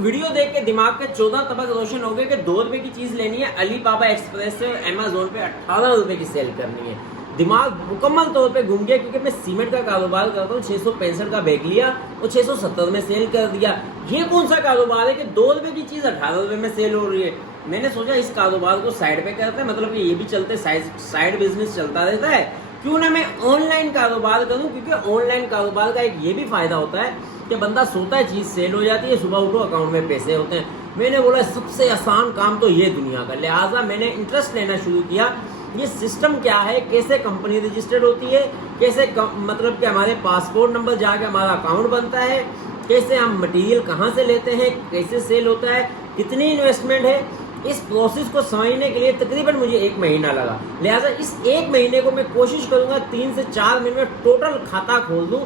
Video देख के दिमाग के 14 तबक रोशन हो गए कि 2 रुपए की चीज लेनी है, अलीबाबा एक्सप्रेस से और अमेजोन पे 18 रुपए की सेल करनी है। दिमाग मुकम्मल तौर पे घूम गया क्योंकि मैं सीमेंट का कारोबार करता हूँ। 665 का बैग लिया और 670 में सेल कर दिया। ये कौन सा कारोबार है कि 2 रुपए की चीज 18 रुपए में सेल हो रही है। मैंने सोचा इस कारोबार को साइड पे करते हैं, मतलब कि ये भी चलते, साइड बिजनेस चलता रहता है, क्यों ना मैं ऑनलाइन कारोबार करूं। क्योंकि ऑनलाइन कारोबार का एक ये भी फायदा होता है कि बंदा सोता है चीज सेल हो जाती है, सुबह उठो अकाउंट में पैसे होते हैं। मैंने बोला सबसे आसान काम तो ये दुनिया का, लिहाजा मैंने इंटरेस्ट लेना शुरू किया। ये सिस्टम क्या है, कैसे कंपनी रजिस्टर्ड होती है, कैसे मतलब कि हमारे पासपोर्ट नंबर जाके हमारा अकाउंट बनता है, कैसे हम मटेरियल कहाँ से लेते हैं, कैसे सेल होता है, कितनी इन्वेस्टमेंट है। इस प्रोसेस को समझने के लिए तकरीबन मुझे 1 महीना लगा। लिहाजा इस 1 महीने को मैं कोशिश करूंगा 3 से 4 महीने में टोटल खाता खोल दूं।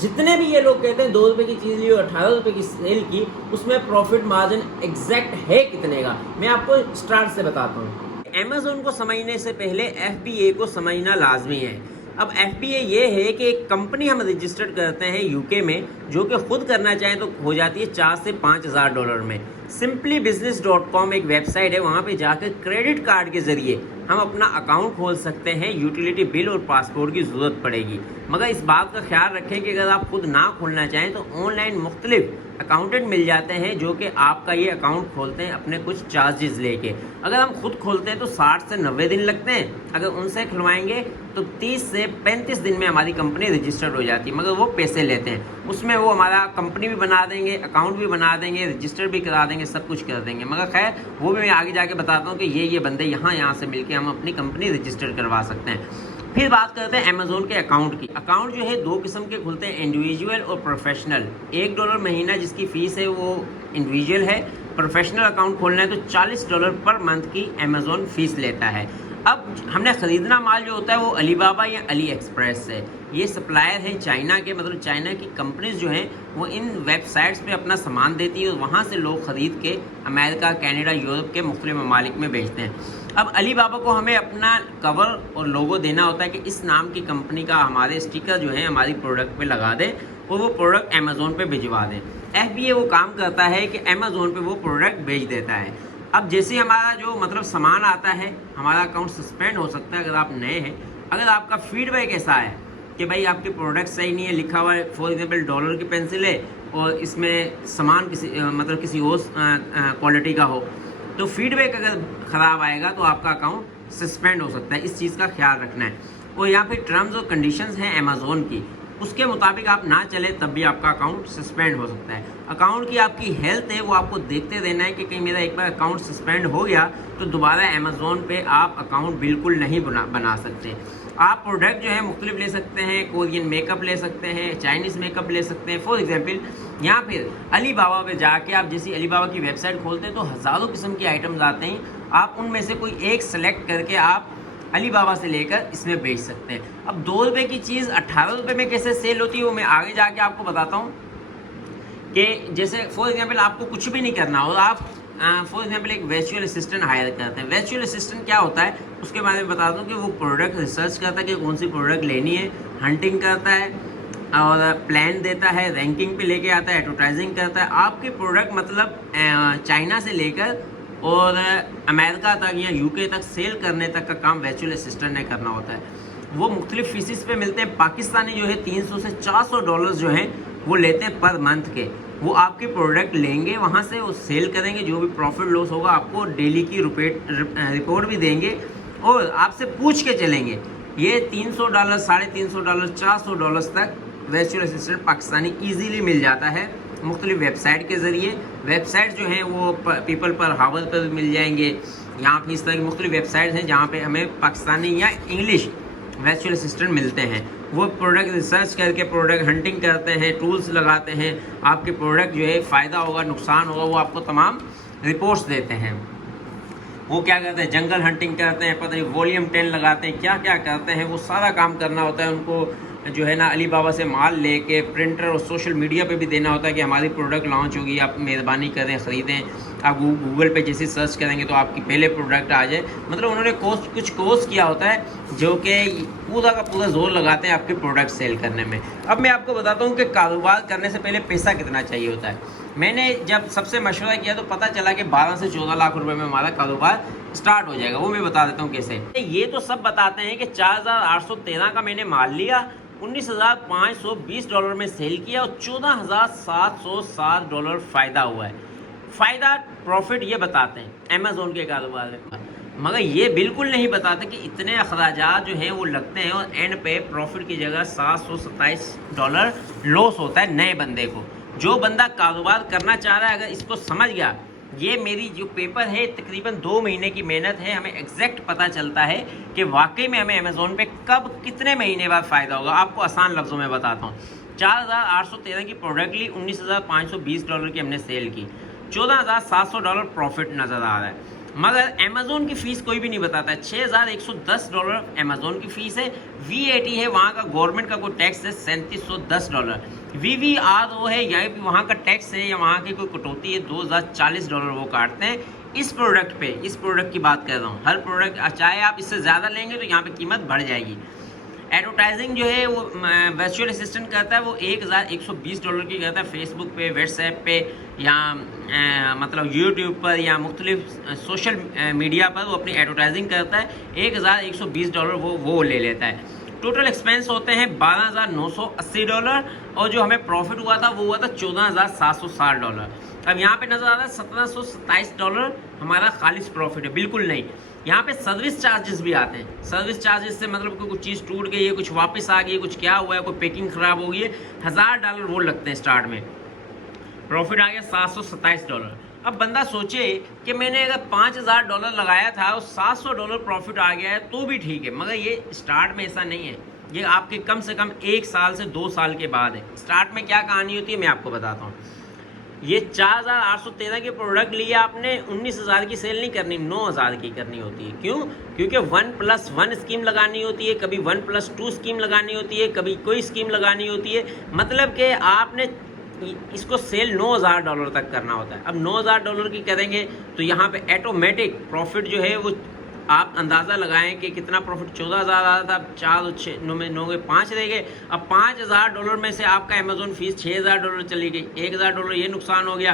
जितने भी ये लोग कहते हैं 2 रुपए की चीज़ ली और 18 रुपए की सेल की, उसमें प्रॉफिट मार्जिन एग्जैक्ट है कितने का, मैं आपको स्टार्ट से बताता हूँ। अमेजोन को समझने से पहले FBA को समझना लाजमी है। अब FBA ये है कि एक कंपनी हम रजिस्टर्ड करते हैं यूके में, जो कि खुद करना चाहें तो हो जाती है 4 से 5,000 डॉलर में। simplybusiness.com एक वेबसाइट है, वहाँ पे जाकर क्रेडिट कार्ड के ज़रिए हम अपना अकाउंट खोल सकते हैं। यूटिलिटी बिल और पासपोर्ट की ज़रूरत पड़ेगी, मगर इस बात का ख्याल रखें कि अगर आप खुद ना खोलना चाहें तो ऑनलाइन मुख्तलिफ अकाउंटेंट मिल जाते हैं जो कि आपका ये अकाउंट खोलते हैं अपने कुछ चार्जेस लेके। अगर हम खुद खोलते हैं तो 60 से 90 दिन लगते हैं, अगर उनसे खुलवाएंगे तो 30 से 35 दिन में हमारी कंपनी रजिस्टर्ड हो जाती है, मगर वो पैसे लेते हैं। उसमें वो हमारा कंपनी भी बना देंगे, अकाउंट भी बना देंगे, रजिस्टर भी करा देंगे, सब कुछ कर देंगे। मगर खैर वो भी मैं आगे जाके बताता हूँ कि ये बंदे यहाँ से मिलके हम अपनी कंपनी रजिस्टर करवा सकते हैं। फिर बात करते हैं अमेजोन के अकाउंट की। अकाउंट जो है 2 किस्म के खुलते हैं, इंडिविजुअल और प्रोफेशनल। $1 महीना जिसकी फ़ीस है वो इंडिविजुअल है। प्रोफेशनल अकाउंट खोलना है तो $40 पर मंथ की अमेजोन फ़ीस लेता है। अब हमने ख़रीदना माल जो होता है वो अलीबाबा या अली एक्सप्रेस से। ये सप्लायर है चाइना के, मतलब चाइना की कंपनीज जो हैं वो इन वेबसाइट्स पे अपना सामान देती है और वहाँ से लोग ख़रीद के अमेरिका, कनाडा, यूरोप के मुख्तलिफ ममालिक में बेचते हैं। अब अलीबाबा को हमें अपना कवर और लोगो देना होता है कि इस नाम की कंपनी का हमारे स्टिकर जो है हमारी प्रोडक्ट पे लगा दें और वो प्रोडक्ट अमेजोन पे भिजवा दें। FBA वो काम करता है कि अमेजोन पे वो प्रोडक्ट बेच देता है। अब जैसे हमारा जो मतलब सामान आता है, हमारा अकाउंट सस्पेंड हो सकता है अगर आप नए हैं। अगर आपका फीडबैक ऐसा है कि भाई आपके प्रोडक्ट सही नहीं है, लिखा हुआ है फॉर एग्जांपल $1 की पेंसिल है और इसमें सामान किसी और क्वालिटी का हो, तो फीडबैक अगर ख़राब आएगा तो आपका अकाउंट सस्पेंड हो सकता है। इस चीज़ का ख्याल रखना है। और यहाँ पे टर्म्स और कंडीशंस हैं अमेजोन की, उसके मुताबिक आप ना चले तब भी आपका अकाउंट सस्पेंड हो सकता है। अकाउंट की आपकी हेल्थ है वो आपको देखते रहना है कि कहीं मेरा एक बार अकाउंट सस्पेंड हो गया तो दोबारा अमेजोन पे आप अकाउंट बिल्कुल नहीं बना सकते। आप प्रोडक्ट जो है मुख्तलिफ ले सकते हैं, कोरियन मेकअप ले सकते हैं, चाइनीज़ मेकअप ले सकते हैं फॉर एग्जांपल, या फिर अलीबाबा पे जाके आप जैसी अलीबाबा की वेबसाइट खोलते हैं तो हज़ारों किस्म के आइटम्स आते हैं। आप उनमें से कोई एक सेलेक्ट करके आप अलीबाबा से लेकर इसमें बेच सकते हैं। अब 2 रुपए की चीज़ 18 रुपए में कैसे सेल होती है वो मैं आगे जाके आपको बताता हूँ। कि जैसे फॉर एग्जांपल आपको कुछ भी नहीं करना और आप फॉर एग्जांपल एक वर्चुअल असिस्टेंट हायर करते हैं। वर्चुअल असिस्टेंट क्या होता है उसके बारे में बता दूं कि वो प्रोडक्ट रिसर्च करता है कि कौन सी प्रोडक्ट लेनी है, हंटिंग करता है और प्लान देता है, रैंकिंग पे लेके आता है, एडवर्टाइजिंग करता है। आपके प्रोडक्ट मतलब चाइना से लेकर और अमेरिका तक या यूके तक सेल करने तक का काम वर्चुअल असिस्टेंट ने करना होता है। वो मुख्तलिफ फीसिस पे मिलते हैं। पाकिस्तानी जो है $300 से $400 जो हैं वो लेते हैं पर मंथ के। वो आपके प्रोडक्ट लेंगे वहाँ से, वो सेल करेंगे, जो भी प्रॉफिट लॉस होगा आपको डेली की रिपोर्ट भी देंगे और आपसे पूछ के चलेंगे। ये $300, $350, $400 तक वर्चुअल असिस्टेंट पाकिस्तानी ईजीली मिल जाता है मुख्तलिफ वेबसाइट के ज़रिए। वेबसाइट जो हैं वो पीपल पर, हावर पर मिल जाएंगे। यहाँ पर इस तरह की मुख्तलिफ वेबसाइट्स हैं जहाँ पे हमें पाकिस्तानी या इंग्लिश वर्चुअल असिस्टेंट मिलते हैं। वो प्रोडक्ट रिसर्च करके प्रोडक्ट हंटिंग करते हैं, टूल्स लगाते हैं, आपके प्रोडक्ट जो है फ़ायदा होगा, नुकसान होगा, वो आपको तमाम रिपोर्ट्स देते हैं। वो क्या करते हैं, जंगल हंटिंग करते हैं, पता नहीं वॉल्यूम 10 लगाते हैं, क्या क्या करते हैं, वो सारा काम करना होता है उनको। जो है ना अलीबाबा से माल लेके प्रिंटर और सोशल मीडिया पे भी देना होता है कि हमारी प्रोडक्ट लॉन्च होगी, आप मेहरबानी करें, ख़रीदें। आप गूगल पे जैसे सर्च करेंगे तो आपकी पहले प्रोडक्ट आ जाए। मतलब उन्होंने कुछ कोर्स किया होता है जो कि पूरा का पूरा जोर लगाते हैं आपके प्रोडक्ट सेल करने में। अब मैं आपको बताता हूँ कि कारोबार करने से पहले पैसा कितना चाहिए होता है। मैंने जब सबसे मशवरा किया तो पता चला कि 12 से 14 लाख रुपए में हमारा कारोबार स्टार्ट हो जाएगा। वो मैं बता देता हूँ कैसे। ये तो सब बताते हैं कि 4813 का मैंने माल लिया, $19,520 में सेल किया और $14,707 फ़ायदा हुआ है। फ़ायदा प्रॉफिट ये बताते हैं अमेज़ोन के कारोबार में, मगर ये बिल्कुल नहीं बताते कि इतने अखराजात जो हैं वो लगते हैं और एंड पे प्रॉफिट की जगह $727 लॉस होता है नए बंदे को। जो बंदा कारोबार करना चाह रहा है अगर इसको समझ गया, ये मेरी जो पेपर है तकरीबन 2 महीने की मेहनत है, हमें एग्जैक्ट पता चलता है कि वाकई में हमें अमेज़ोन पे कब कितने महीने बाद फ़ायदा होगा। आपको आसान लफ्ज़ों में बताता हूँ। 4813 की प्रोडक्ट ली, $19,520 की हमने सेल की, $14,700 प्रॉफिट नज़र आ रहा है। मगर अमेज़ोन की फ़ीस कोई भी नहीं बताता है। $6,110 अमेज़ोन की फ़ीस है, VAT है, वहाँ का गवर्नमेंट का कोई टैक्स है $3710, VVRO है या भी वहाँ का टैक्स है या वहाँ की कोई कटौती है $2040 वो काटते हैं इस प्रोडक्ट पे। इस प्रोडक्ट की बात कर रहा हूँ। हर प्रोडक्ट चाहे आप इससे ज़्यादा लेंगे तो यहाँ पे कीमत बढ़ जाएगी। एडवर्टाइजिंग जो है वो वर्चुअल असिस्टेंट करता है, वो $1120 की करता है फेसबुक पे, व्हाट्सएप पे या मतलब यूट्यूब पर या मुख्तलिफ सोशल मीडिया पर वो अपनी एडवर्टाइजिंग करता है। $1120 वो ले लेता है। टोटल एक्सपेंस होते हैं $12,980 और जो हमें प्रॉफिट हुआ था वो हुआ था $14,760। अब यहाँ पे नज़र आ रहा है $1727 हमारा खालिस प्रॉफिट है। बिल्कुल नहीं, यहाँ पे सर्विस चार्जेस भी आते हैं। सर्विस चार्जेस से मतलब कोई कुछ चीज़ टूट गई है, कुछ वापस आ गई है, कुछ क्या हुआ है, कोई पैकिंग ख़राब हो गई है, $1000 वो लगते हैं स्टार्ट में। प्रॉफिट आ गया $727। अब बंदा सोचे कि मैंने अगर $5000 लगाया था और $700 प्रॉफिट आ गया है तो भी ठीक है, मगर ये स्टार्ट में ऐसा नहीं है। ये आपके कम से कम 1 साल से 2 साल के बाद है। स्टार्ट में क्या कहानी होती है मैं आपको बताता हूँ। ये 4813 के प्रोडक्ट लिए आपने 19,000 की सेल नहीं करनी, 9,000 की करनी होती है। क्यों? क्योंकि 1+1 स्कीम लगानी होती है, कभी 1+2 स्कीम लगानी होती है, कभी कोई स्कीम लगानी होती है। मतलब कि आपने इसको सेल $9,000 तक करना होता है। अब $9,000 की करेंगे तो यहाँ पे ऑटोमेटिक प्रॉफिट जो है वो आप अंदाज़ा लगाएं कि कितना प्रॉफिट 14,000 आ रहा था, 4 और 6 9 में 9 के 5 रह गए। अब $5,000 में से आपका अमेज़ोन फ़ीस $6,000 चली गई, $1,000 ये नुकसान हो गया,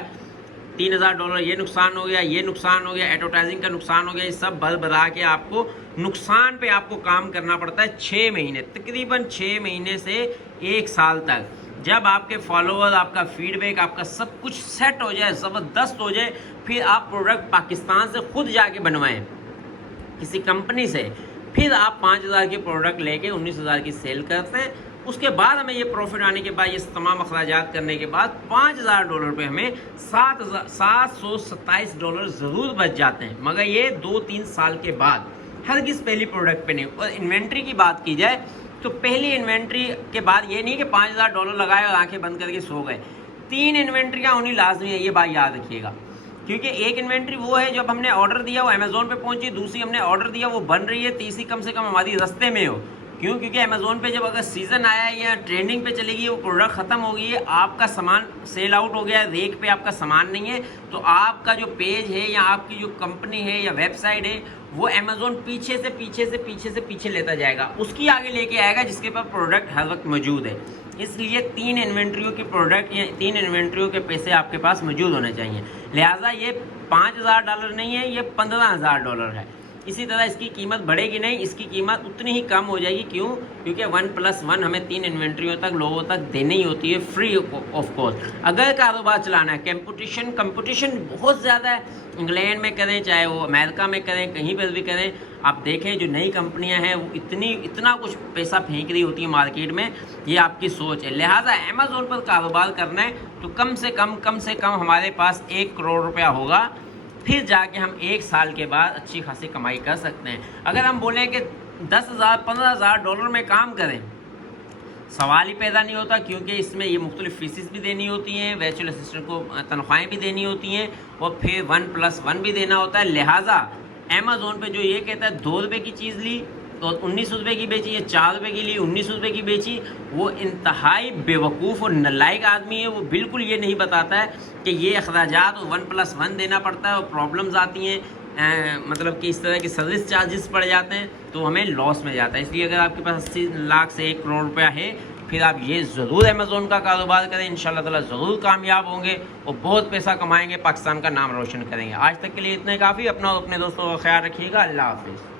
$3,000 ये नुकसान हो गया, ये नुकसान हो गया, एडवर्टाइजिंग का नुकसान हो गया। ये सब भर भरा के आपको नुकसान पे आपको काम करना पड़ता है 6 महीने, तकरीबन 6 महीने से 1 साल तक। जब आपके फॉलोअर, आपका फीडबैक, आपका सब कुछ सेट हो जाए, ज़बरदस्त हो जाए, फिर आप प्रोडक्ट पाकिस्तान से खुद जाके बनवाएं किसी कंपनी से, फिर आप 5,000 के प्रोडक्ट लेके 19,000 की सेल करते हैं। उसके बाद हमें ये प्रॉफिट आने के बाद, ये तमाम अखराजात करने के बाद $5,000 पे हमें $727 ज़रूर बच जाते हैं, मगर ये 2-3 साल के बाद, हरगिज़ पहली प्रोडक्ट पे नहीं। और इन्वेंट्री की बात की जाए तो पहली इन्वेंट्री के बाद ये नहीं कि $5,000 लगाए और आंखें बंद करके सो गए। 3 इन्वेंट्रियाँ होनी लाजमी है, ये बात याद रखिएगा। क्योंकि एक इन्वेंट्री वो है जब हमने ऑर्डर दिया वो अमेज़ोन पे पहुंची, दूसरी हमने ऑर्डर दिया वो बन रही है, तीसरी कम से कम हमारी रास्ते में हो। क्यों? क्योंकि अमेज़ोन पे जब अगर सीज़न आया है या ट्रेंडिंग पे चली गई, वो प्रोडक्ट ख़त्म हो गई है, आपका सामान सेल आउट हो गया है, रेक पे आपका सामान नहीं है, तो आपका जो पेज है या आपकी जो कंपनी है या वेबसाइट है वो अमेज़ोन पीछे लेता जाएगा, उसकी आगे लेके आएगा जिसके पास प्रोडक्ट हर वक्त मौजूद है। इसलिए 3 इन्वेंट्रियों की प्रोडक्ट या 3 इन्वेंट्रियों के पैसे आपके पास मौजूद होने चाहिए। लिहाजा ये $5,000 नहीं है, ये $15,000 है। इसी तरह इसकी कीमत बढ़ेगी नहीं, इसकी कीमत उतनी ही कम हो जाएगी। क्यों? क्योंकि 1+1 हमें 3 इन्वेंट्रियों तक लोगों तक देनी ही होती है, फ्री ऑफ कॉस्ट। अगर कारोबार चलाना है, कंपटीशन बहुत ज़्यादा है, इंग्लैंड में करें, चाहे वो अमेरिका में करें, कहीं पर भी करें, आप देखें जो नई कंपनियां हैं वो इतना कुछ पैसा फेंक रही होती है मार्केट में, ये आपकी सोच है। लिहाजा अमेज़ोन पर कारोबार करना है तो कम से कम हमारे पास 1 करोड़ रुपया होगा, फिर जाके हम 1 साल के बाद अच्छी खासी कमाई कर सकते हैं। अगर हम बोलें कि $10,000-15,000 में काम करें, सवाल ही पैदा नहीं होता, क्योंकि इसमें ये मुख्तलिफ फीसिस भी देनी होती हैं, वर्चुअल असिस्टेंट को तनख्वाहें भी देनी होती हैं और फिर 1+1 भी देना होता है। लिहाजा अमेज़ोन पे जो ये कहता है ₹2 की चीज़ ली और ₹19 की बेची, या ₹4 की ली ₹19 की बेची, वो इंतहाई बेवकूफ़ और नालायक आदमी है। वो बिल्कुल ये नहीं बताता है कि ये अखराजात और 1+1 देना पड़ता है और प्रॉब्लम्स आती हैं, मतलब कि इस तरह के सर्विस चार्जेस पड़ जाते हैं तो हमें लॉस में जाता है। इसलिए अगर आपके पास 80 लाख से 1 करोड़ रुपया है फिर आप ये ज़रूर अमेज़ोन का कारोबार करें, इंशाल्लाह ताला ज़रूर कामयाब होंगे और बहुत पैसा कमाएंगे, पाकिस्तान का नाम रोशन करेंगे। आज तक के लिए इतने काफ़ी। अपना और अपने दोस्तों का ख्याल रखिएगा। अल्लाह हाफिज़।